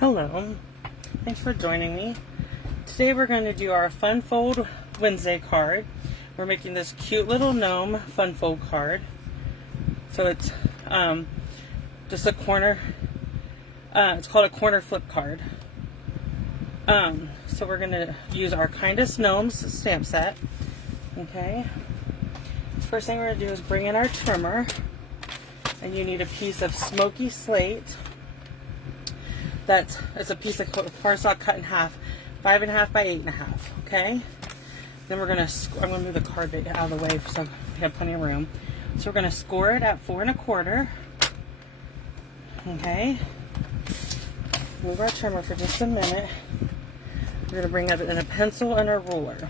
Hello, thanks for joining me. Today we're going to do our Fun Fold Wednesday card. We're making this cute little gnome fun fold card. So it's just a corner, it's called a corner flip card. So we're going to use our Kindest Gnomes stamp set. Okay. First thing we're going to do is bring in our trimmer. And you need a piece of smoky slate. It's a piece of cardstock cut in half, 5.5 by 8.5. Okay. Then I'm gonna move the card out of the way so we have plenty of room. So we're gonna score it at 4 1/4. Okay. Move our trimmer for just a minute. We're gonna bring up in a pencil and a ruler.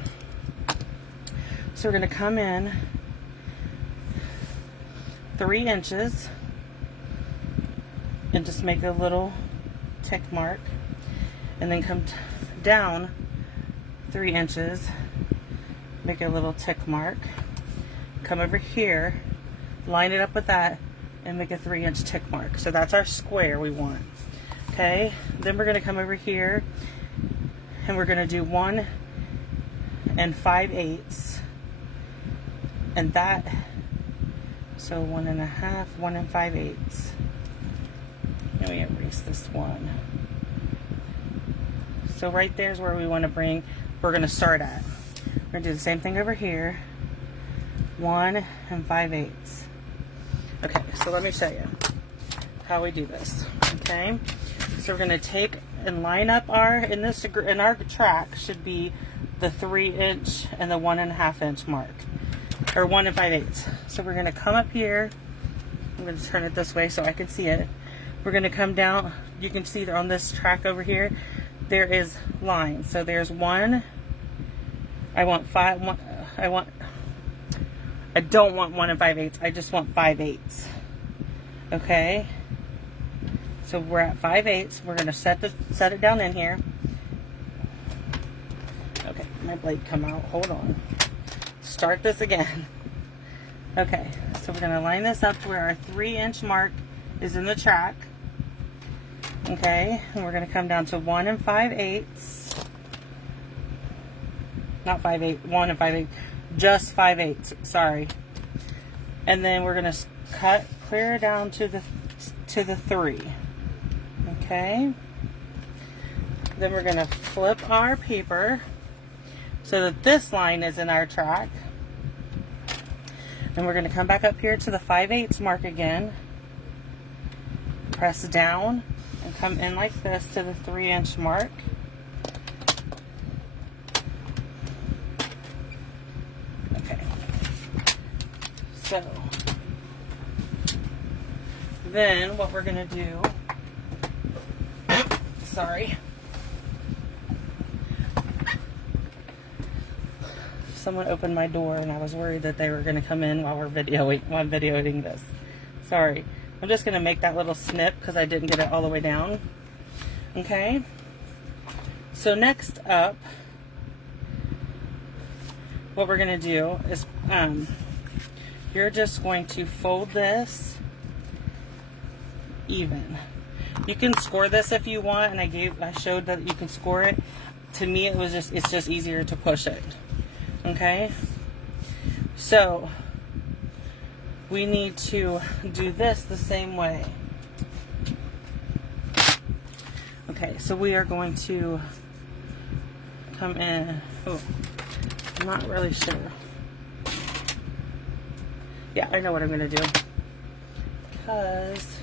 So we're gonna come in 3 inches and just make a little tick mark, and then come down 3 inches, make a little tick mark, come over here, line it up with that, and make a 3-inch tick mark. So that's our square we want. Okay, then we're going to come over here and we're going to do 1 5/8, and that, so 1 1/2, 1 5/8. Let me erase this one. So right there's where we're going to start at. We're going to do the same thing over here. 1 5/8. Okay, so let me show you how we do this. Okay, so we're going to take and line up in our track should be the 3-inch and the 1 1/2 inch mark, or 1 5/8. So we're going to come up here. I'm going to turn it this way so I can see it. We're going to come down. You can see on this track over here, there is lines. So there's 1. I want 5. I don't want 1 5/8. I just want 5/8. Okay. So we're at 5/8. We're going to set it down in here. Okay, my blade come out. Hold on. Start this again. Okay. So we're going to line this up to where our 3-inch mark is in the track. Okay, and we're going to come down to 1 5/8. Not 5/8, 1 5/8, just 5/8. Sorry. And then we're going to cut clear down to the 3. Okay. Then we're going to flip our paper so that this line is in our track. And we're going to come back up here to the 5/8 mark again. Press down and come in like this to the 3-inch mark. Okay. So then what we're going to do, sorry. Someone opened my door and I was worried that they were going to come in while I'm videoing this. Sorry. I'm just going to make that little snip because I didn't get it all the way down. Okay. So next up, what we're going to do is you're just going to fold this even. You can score this if you want, and I showed that you can score it. To me, it's just easier to push it. Okay. So we need to do this the same way. Okay, so we are going to come in. Oh, I'm not really sure. Yeah, I know what I'm going to do. Because,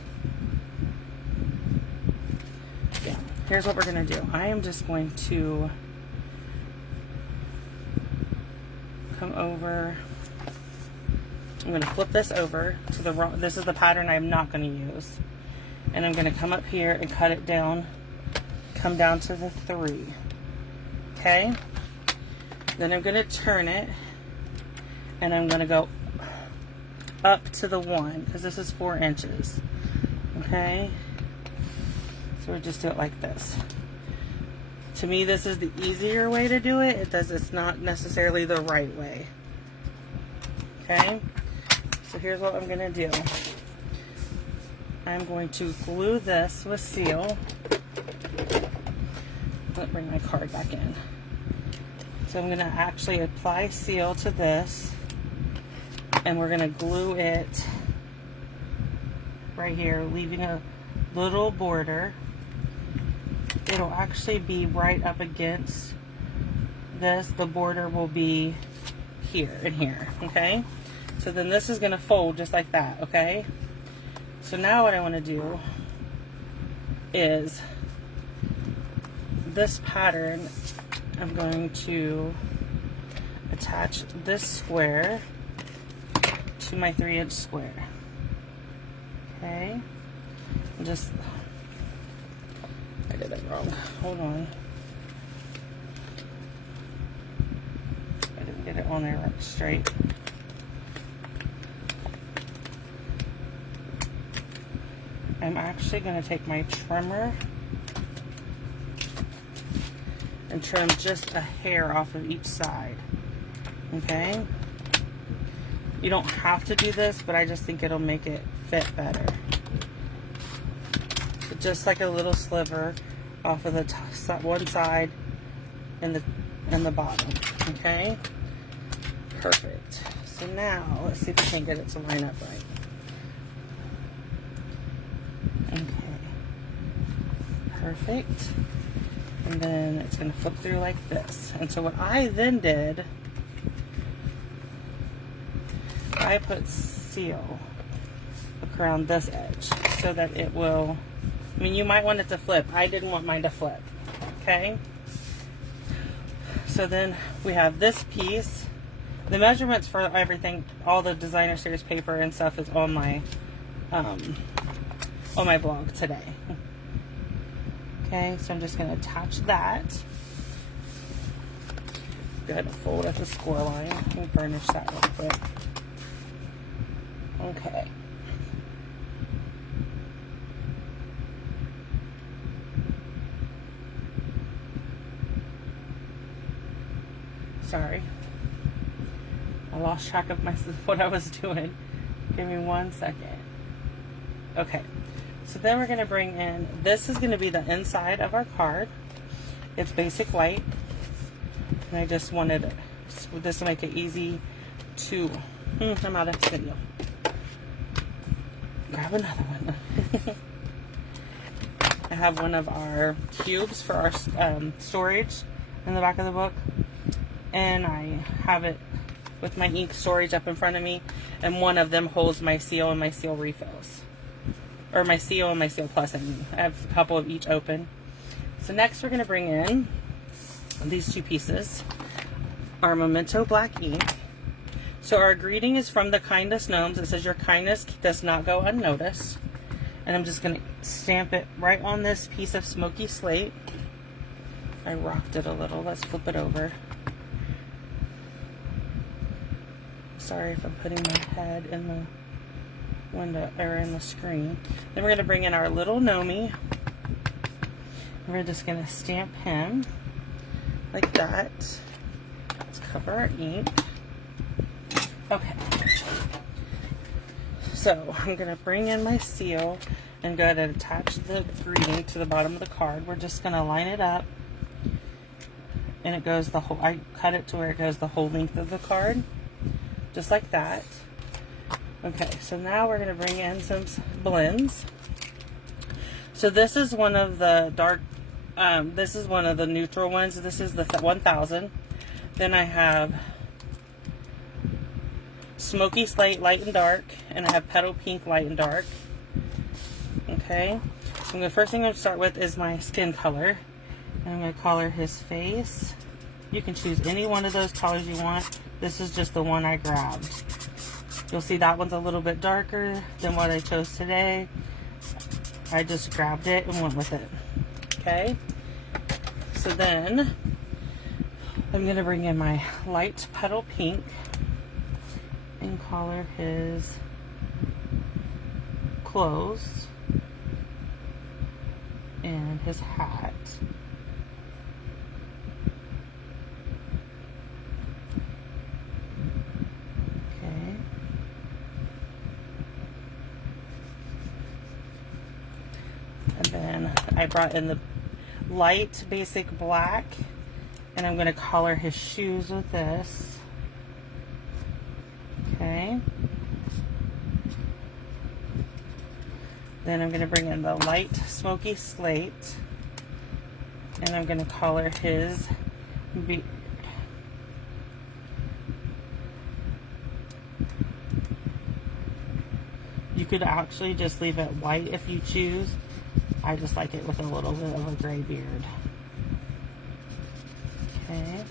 yeah, here's what we're going to do. I am just going to come over. I'm going to flip this over to the wrong. This is the pattern I'm not going to use. And I'm going to come up here and cut it down. Come down to the 3. Okay? Then I'm going to turn it. And I'm going to go up to the 1. Because this is 4 inches. Okay? So we'll just do it like this. To me, this is the easier way to do it. It's not necessarily the right way. Okay? So here's what I'm going to do. I'm going to glue this with seal. Let's bring my card back in. So I'm going to actually apply seal to this, and we're going to glue it right here, leaving a little border. It'll actually be right up against this. The border will be here and here, okay? So then this is going to fold just like that, okay? So now what I want to do is this pattern, I'm going to attach this square to my 3-inch square. Okay, I did it wrong. Hold on. I didn't get it on there right straight. I'm actually going to take my trimmer and trim just a hair off of each side. Okay? You don't have to do this, but I just think it'll make it fit better. So just like a little sliver off of the one side and the bottom. Okay? Perfect. So now, let's see if we can get it to line up right. Okay. Perfect. And then it's going to flip through like this. And so what I then did, I put seal around this edge so that it will, I mean, you might want it to flip. I didn't want mine to flip. Okay? So then we have this piece. The measurements for everything, all the designer series paper and stuff is on my blog today. Okay, so I'm just going to attach that. Go ahead and fold at the score line. Let me burnish that real quick. Okay. Sorry. I lost track of what I was doing. Give me 1 second. Okay. So then we're going to bring in, this is going to be the inside of our card. It's basic white. And I just wanted this to make it easy to, I'm out of video. Grab another one. I have one of our cubes for our storage in the back of the book. And I have it with my ink storage up in front of me. And one of them holds my seal and my seal refills. Or my seal and my seal plus. I have a couple of each open. So next we're going to bring in these two pieces. Our Memento black ink. So our greeting is from the Kindest Gnomes. It says, your kindness does not go unnoticed. And I'm just going to stamp it right on this piece of smoky slate. I rocked it a little. Let's flip it over. Sorry if I'm putting my head in the window or in the screen. Then we're going to bring in our little gnomey. We're just going to stamp him like that. Let's cover our ink. Okay. So I'm going to bring in my seal and go ahead and attach the greeting to the bottom of the card. We're just going to line it up, and it goes the whole, I cut it to where it goes the whole length of the card, just like that. Okay, so now we're going to bring in some blends. So this is one of the dark, this is one of the neutral ones. This is the 1000. Then I have Smoky Slate Light and Dark, and I have Petal Pink Light and Dark. Okay, so the first thing I'm going to start with is my skin color. And I'm going to color his face. You can choose any one of those colors you want. This is just the one I grabbed. You'll see that one's a little bit darker than what I chose today. I just grabbed it and went with it. Okay, so then I'm going to bring in my light Petal Pink and color his clothes and his hat. Okay. And then I brought in the light basic black, and I'm going to color his shoes with this. Okay. Then I'm going to bring in the light smoky slate, and I'm going to color his beard. You could actually just leave it white if you choose. I just like it with a little bit of a gray beard. Okay.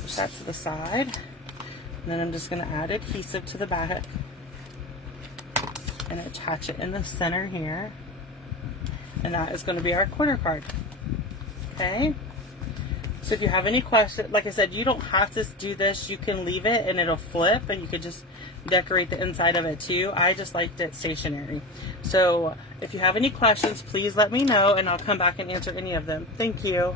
Push that to the side. And then I'm just going to add adhesive to the back and attach it in the center here. And that is going to be our corner card. Okay. So if you have any questions, like I said, you don't have to do this. You can leave it and it'll flip, and you could just decorate the inside of it too. I just liked it stationary. So if you have any questions, please let me know and I'll come back and answer any of them. Thank you.